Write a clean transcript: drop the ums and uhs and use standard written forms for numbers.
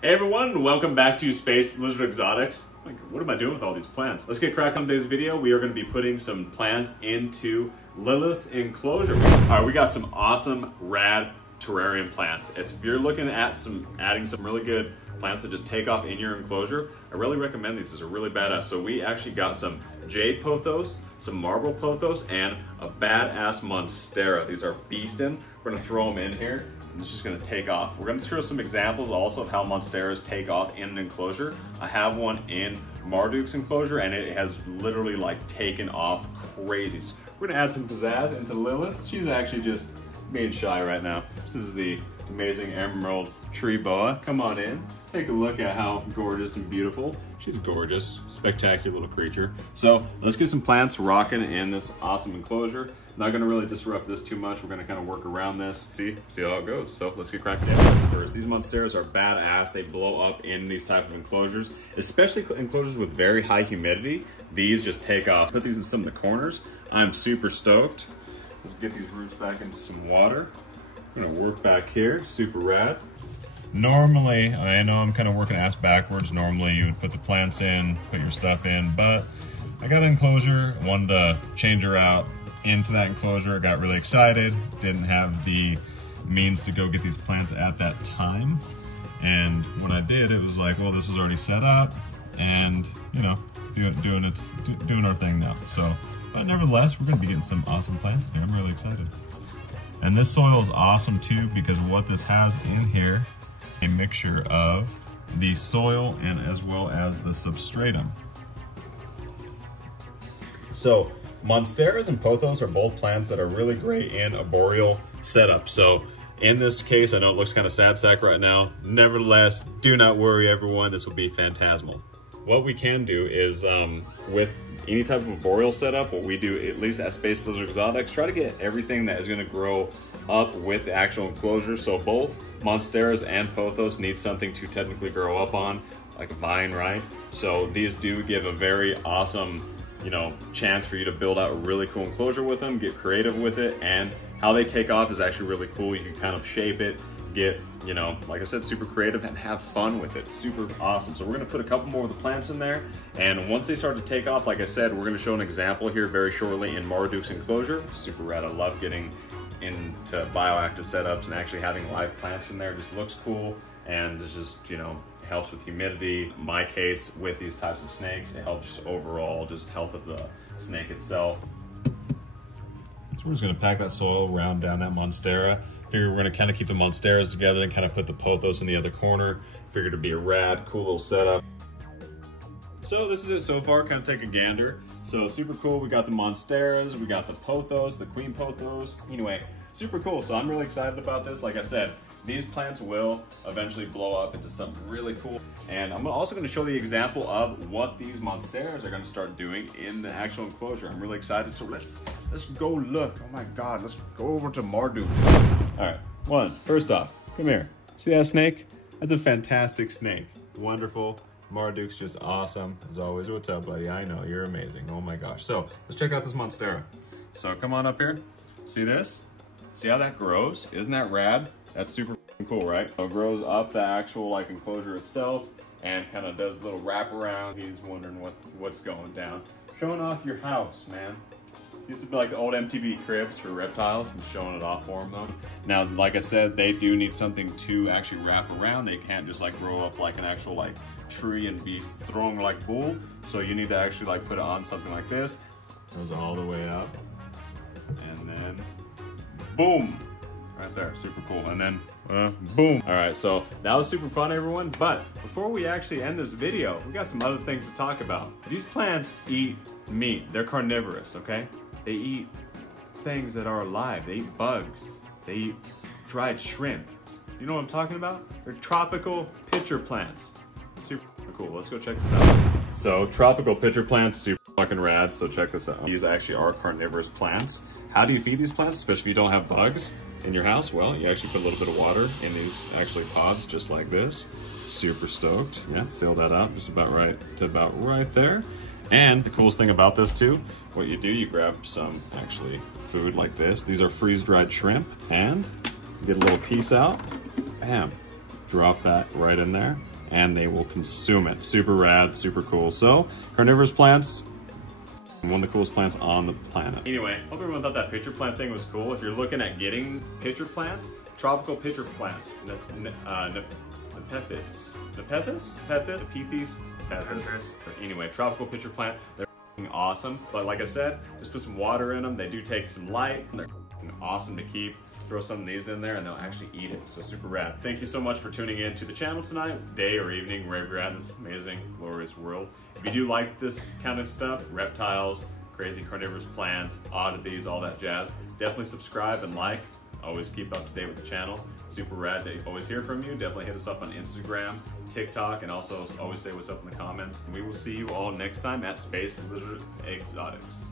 Hey everyone, welcome back to Space Lizard Exotics. What am I doing with all these plants? Let's get cracking on today's video. We are going to be putting some plants into Lilith's enclosure. Alright, we got some awesome, rad terrarium plants. If you're looking at adding some really good plants that just take off in your enclosure, I really recommend these. These are really badass. So we actually got some jade pothos, some marble pothos, and a badass monstera. These are beastin'. We're going to throw them in here. It's just going to take off. We're going to show some examples also of how monsteras take off in an enclosure. I have one in Marduk's enclosure and it has literally like taken off crazy. So we're going to add some pizzazz into Lilith. She's actually just being shy right now. This is the amazing emerald tree boa. Come on in. Take a look at how gorgeous and beautiful. She's gorgeous, spectacular little creature. So let's get some plants rocking in this awesome enclosure. Not gonna really disrupt this too much. We're gonna kind of work around this, see how it goes. So let's get cracking. First, these monsteras are badass. They blow up in these type of enclosures, especially enclosures with very high humidity. These just take off. Put these in some of the corners. I'm super stoked. Let's get these roots back into some water. I'm gonna work back here, super rad. Normally, I know I'm kind of working ass backwards. Normally you would put the plants in, put your stuff in, but I got an enclosure, wanted to change her out into that enclosure. Got really excited, didn't have the means to go get these plants at that time. And when I did, it was like, well, this was already set up and, you know, doing our thing now. So, but nevertheless, we're gonna be getting some awesome plants in here. I'm really excited. And this soil is awesome too, because what this has in here, a mixture of the soil and as well as the substratum. So monsteras and pothos are both plants that are really great in a boreal setup. So in this case, I know it looks kind of sad sack right now. Nevertheless, do not worry everyone, this will be phantasmal. What we can do is with any type of a boreal setup, what we do, at least at Space Lizard Exotics, try to get everything that is going to grow up with the actual enclosure. So both monsteras and pothos need something to technically grow up on, like a vine, right? So these do give a very awesome, you know, chance for you to build out a really cool enclosure with them, get creative with it, and how they take off is actually really cool. You can kind of shape it, get, you know, like I said, super creative and have fun with it. Super awesome. So we're gonna put a couple more of the plants in there, and once they start to take off, like I said, we're gonna show an example here very shortly in Marduk's enclosure. It's super rad. I love getting into bioactive setups and actually having live plants in there. It just looks cool, and it's just, you know, helps with humidity. In my case, with these types of snakes, it helps just overall just health of the snake itself. So we're just gonna pack that soil around down that monstera. Figure we're gonna kind of keep the monsteras together and kind of put the pothos in the other corner. Figured it'd be a rad, cool little setup. So this is it so far, kind of take a gander. So super cool, we got the monsteras, we got the pothos, the queen pothos. Anyway, super cool, so I'm really excited about this. Like I said, these plants will eventually blow up into something really cool. And I'm also gonna show the example of what these monsteras are gonna start doing in the actual enclosure. I'm really excited, so let's go look. Oh my God, let's go over to Marduk's. All right, first off, come here. See that snake? That's a fantastic snake. Wonderful. Marduk's just awesome, as always. What's up, buddy? I know, you're amazing. Oh my gosh. So let's check out this monstera. So come on up here. See this? See how that grows? Isn't that rad? That's super cool, right? So it grows up the actual like enclosure itself and kind of does a little wraparound. He's wondering what's going down. Showing off your house, man. Used to be like the old MTV cribs for reptiles. I'm showing it off for them though. Now, like I said, they do need something to actually wrap around. They can't just like grow up like an actual like tree and be thrown like bull. So you need to actually like put it on something like this. Goes all the way up. And then boom. Right there, super cool. And then boom. All right, so that was super fun, everyone. But before we actually end this video, we got some other things to talk about. These plants eat meat. They're carnivorous, okay? They eat things that are alive. They eat bugs. They eat dried shrimp. You know what I'm talking about? They're tropical pitcher plants. Super cool. Let's go check this out. So tropical pitcher plants, super fucking rad. So check this out. These actually are carnivorous plants. How do you feed these plants, especially if you don't have bugs in your house? Well, you actually put a little bit of water in these actually pods, just like this. Super stoked. Yeah, fill that up just about right there. And the coolest thing about this too, what you do, you grab some actually food like this. These are freeze-dried shrimp, and you get a little piece out. Bam. drop that right in there and they will consume it. Super rad, super cool. So carnivorous plants, one of the coolest plants on the planet. Anyway, hope everyone thought that pitcher plant thing was cool. If you're looking at getting pitcher plants, tropical pitcher plants, Nepethys. Anyway, tropical pitcher plant, they're awesome. But like I said, just put some water in them. They do take some light. They're awesome to keep. Throw some of these in there and they'll actually eat it. So super rad. Thank you so much for tuning in to the channel tonight, day or evening, wherever you're at in this amazing, glorious world. If you do like this kind of stuff, reptiles, crazy carnivorous plants, oddities, all that jazz, definitely subscribe and like. Always keep up to date with the channel. Super rad to always hear from you. Definitely hit us up on Instagram, TikTok, and also always say what's up in the comments. And we will see you all next time at Space Lizard Exotics.